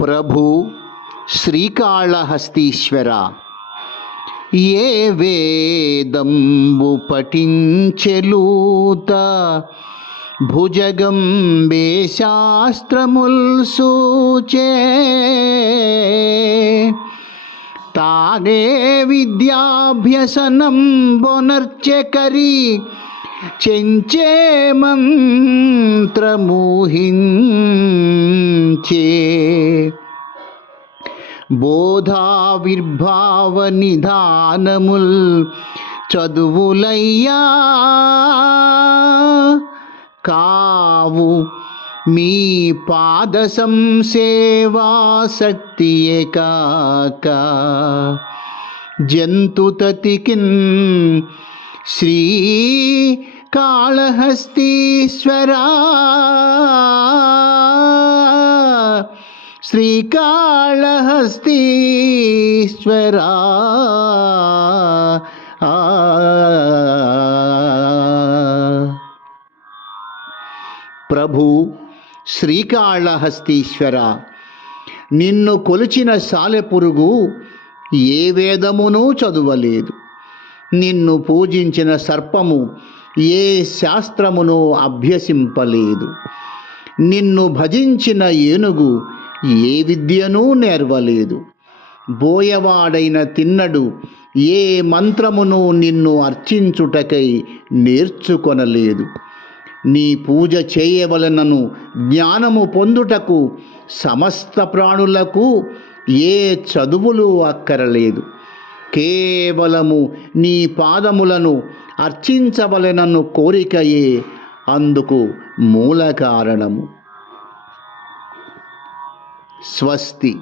ప్రభు శ్రీకాళహస్తీశ్వర, ఏ వేదంబు పఠించెలూత భుజగంబే శాస్త్రముల్ సూచే, తానే విద్యాభ్యసనం బొనర్చెకరి చెంచే మంత్రమూహించే, బోధావిర్భావ నిధానముల్ చదువులయ్యా కావు, మీ పాద సంసేవాసక్తియే కాక జంతుతతికిన్ శ్రీ కాళహస్తీశ్వరా, శ్రీకాళహస్తీశ్వరా. ప్రభు శ్రీకాళహస్తీశ్వర, నిన్ను కొలిచిన సాలెపురుగు ఏ వేదమునూ చదువలేదు, నిన్ను పూజించిన సర్పము ఏ శాస్త్రమును అభ్యసింపలేదు, నిన్ను భజించిన ఏనుగు ఏ విద్యనూ నేర్వలేదు, బోయవాడైన తిన్నడు ఏ మంత్రమును నిన్ను అర్చించుటకై నేర్చుకొనలేదు. నీ పూజ చేయవలనను జ్ఞానము పొందుటకు సమస్త ప్రాణులకు ఏ చదువులు అక్కరలేదు. కేవలము నీ పాదములను అర్చించవలెనను కోరికయే అందుకు మూల కారణము. స్వస్తి.